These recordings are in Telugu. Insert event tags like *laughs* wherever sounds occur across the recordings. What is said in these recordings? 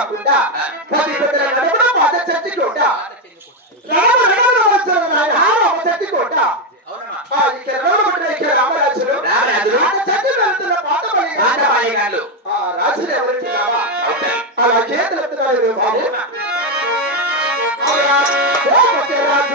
కాకుండా పది నడుమున పాత చెట్టు కోట. రామ రామ రామ చెట్టు కోట ఇక్కడ రామగుండ ఇక్కడ రామరాజులు చెట్టు వెళ్తున్న పాత బలి పాత బాయిగాళ్ళు. ఆ రాజులు ఎవరికి రావా? అలా చేతులు ఎత్తుతాడు బాబు. రాజు,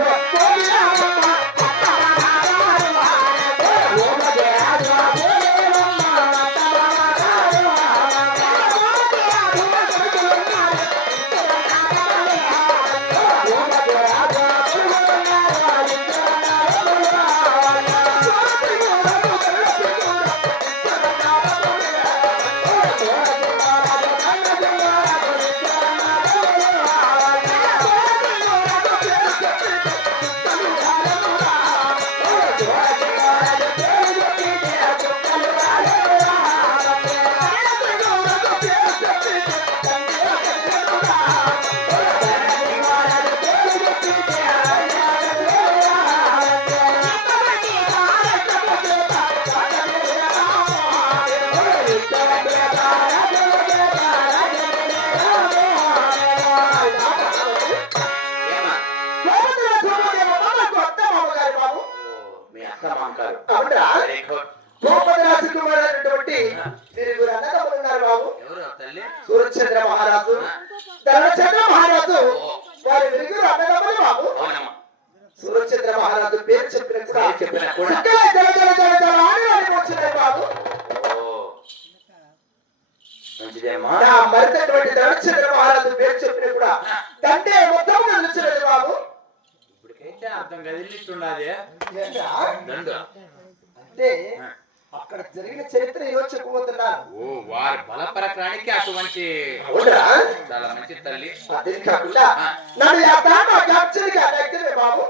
మీ అక్క. అవునా? రాజు తిరుగురు అన్నదమ్ములు ఉన్నారు బాబు సూర్యచంద్ర మహారాజు. ధనచంద్ర మహారాజు. వారి విరుగురు అన్నదమ్ములు బాబు. సూర్యచంద్ర మహారాజు పేరు చెప్పిన కూడా పేరు చెప్పినా కూడా. చుక్కలే జల జల జల జల అని అనిపించినాయి బాబు. ధనచంద్ర మహారాజు పేరు చెప్పిన కూడా తండ్రి మొత్తం నిలిచినది బాబు ఇప్పటికైతే అర్థం? దండు. అంటే అక్కడ జరిగిన చరిత్ర ఈరోజు చెప్పబోతున్నాను ఓ వారి బలపరకానికి అటువంటి చాలా మంచి తల్లి. అదే కాకుండా నన్ను ఆ తాత గర్జనకి అడగదే బాబు.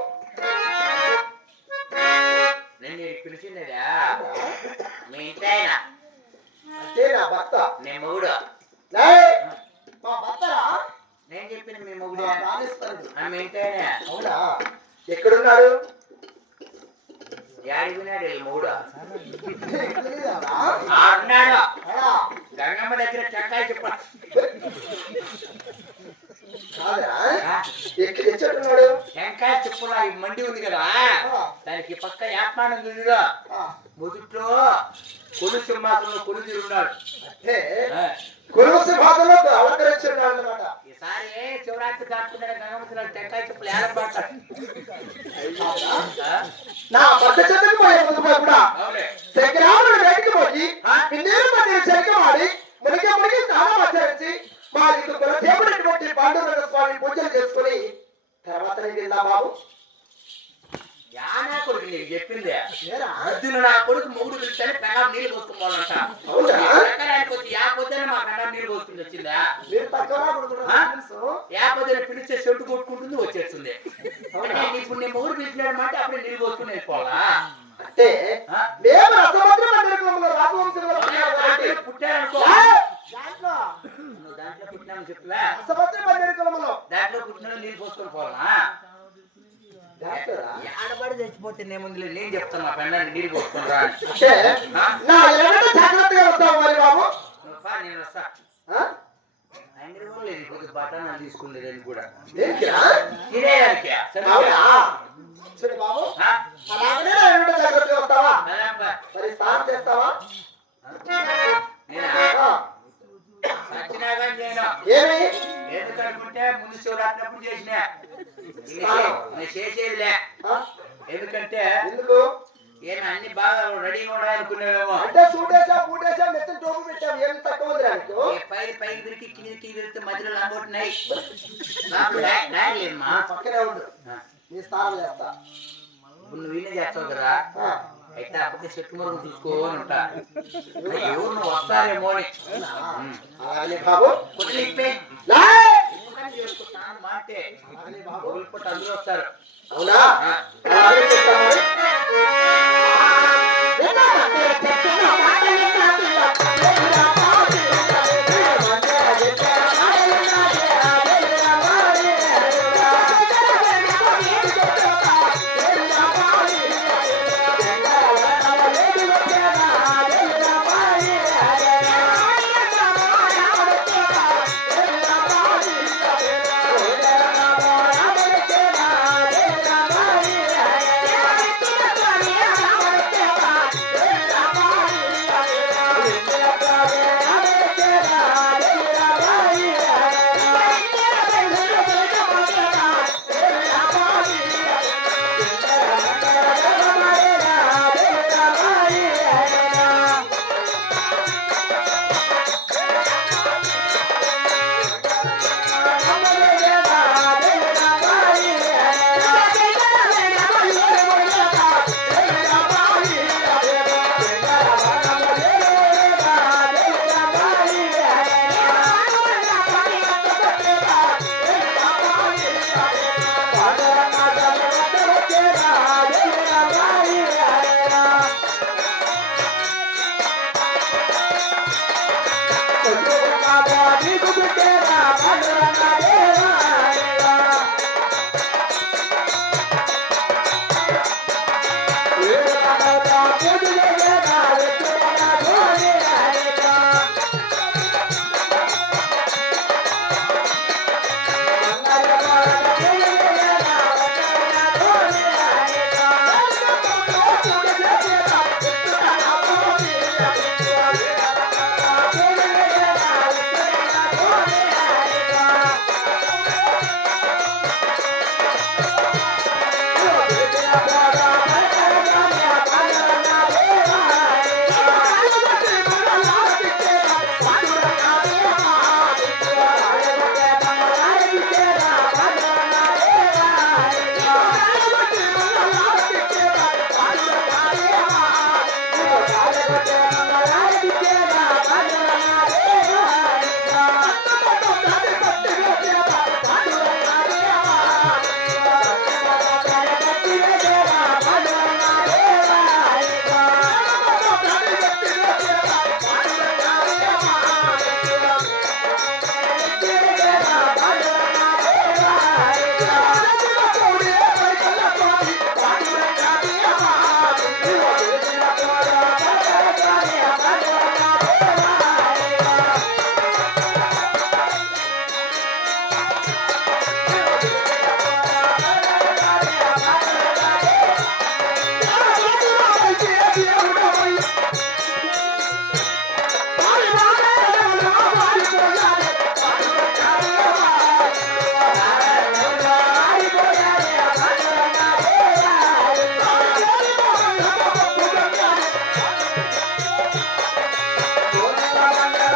నేను మీ ఇంటి ఆయన. అంటే నా భర్త. నీ మొగుడు ఏయ్! మా భర్తరా నేను చెప్పిన మీ మా మొగుడే రాజేశ్వరుడు ఆ, మీ ఇంటి ఆయన అవునా అవునా? గంగమ్మ దగ్గర చక్కాయ చెప్ప. కాదా ఆ, ఎక్కడ ఎక్కడున్నాడు టెంకాయ చెప్పులా ఈ మండి ఉంది కదా. దానికి పక్క యాత్మానం చూడురా ఆ, మొదట్లో కొలు సింహాసనంలో కొలు ఉన్నాడు అంటే కురుసు బాధలో అలంకరించున్నాడు ఈసారి శివరాత్రి టెంకాయ చెప్పులు నా భర్త చెట్టుకు పోయే ముందు కూడా అవునే. శంకరాముడు వేడికి పోయి ఇన్నేళ్ళు మంది చెరకమాడి మునిగి మునిగి స్నానం ఆచరించి కులదేవుడైనటువంటి పాండురంగ పూజలు చేసుకుని తర్వాత వెళ్ళా బాబు. యానా కొడుకు నీకు చెప్పింది. ఏరా? అర్జును నా కొడుకు మొగుడు పిలిచాని పెళ్ళం నీళ్ళు పోసుకోవాలంట? ఎక్కడానికి వచ్చి యా పొద్దున మా పెళ్ళం నీళ్ళు పోసుకుని వచ్చిందా? మీరు తక్కువ కొడుకున్నారు ఆ? తెలుసు. యా పొద్దున పిలిచే చెట్టు కొట్టుకుంటుంది వచ్చేస్తుంది. *laughs* ఇప్పుడు నీ మొగుడు పిలిచినాడు మాట అప్పుడు నీళ్ళు పోసుకుని వెళ్ళిపోవాలా? అంటే ఆ? మేము రసభద్ర మందిరంలో రాఘవంశంలో పుట్టాము కాబట్టి. దాంట్లో పుట్టారనుకో. ఆ! దాంట్లో? నువ్వు దాంట్లో పుట్టినామని చెప్తున్నా రసభద్ర మందిరంలో దాంట్లో పుట్టిన నీళ్ళు పోసుకొని పోవాలా? ఆడబడి చచ్చిపోతే నేను ముందు నేను చెప్తాను మా పెళ్ళాన్ని నీళ్ళు ఎలాంటి జాగ్రత్తగా వస్తావు మరి బాబు? నేను వస్తా. ఆయన కూడా బఠానాలు? తినేదానికి చూడు బాబు? అలాగనే ఎలాంటి జాగ్రత్తగా వస్తావా. మరి స్నానం చేస్తావా. ఏమి ముందు శివరాత్రి చేసిన చేసేదిలే ఆ? ఎందుకంటే ఎందుకు ఏమి అన్ని బాగా రెడీగా ఉన్నాయనుకునేవేమో అంటే సూటేసా బూటేసా నెత్తిన టోపు పెట్టావు ఏం తక్కువ ఉంది దానికి ఈ పై పైకి తిరిగి కిందికి తిరిగితే మధ్యలో లంబోటున్నాయి నాకు డాడీ పక్కనే ఉండు. నీ స్నానం చేస్తా. ఇప్పుడు నువ్వు వీనే చేస్తావు కదా. అయితే అప్పటికే చెట్టు మరుగు చూసుకోని ఉంటా. ఎవరు నువ్వు వస్తారేమో అని. బాబు. కొద్దిగా ఎందుకని చేసుకుంటాను మాటే. అందరూ వస్తారు. అవునా?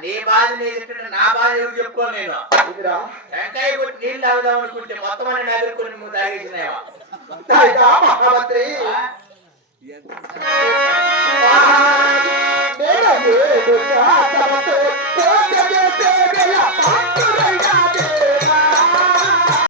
నీ బాధ నేను నా బాధ ఎవరు చెప్పుకో నేను? వెంకాయ కొట్టి నీళ్ళు తాగుదాం అనుకుంటే మొత్తం అన్ని ఎదుర్కొని ముందు తాగేసినావా?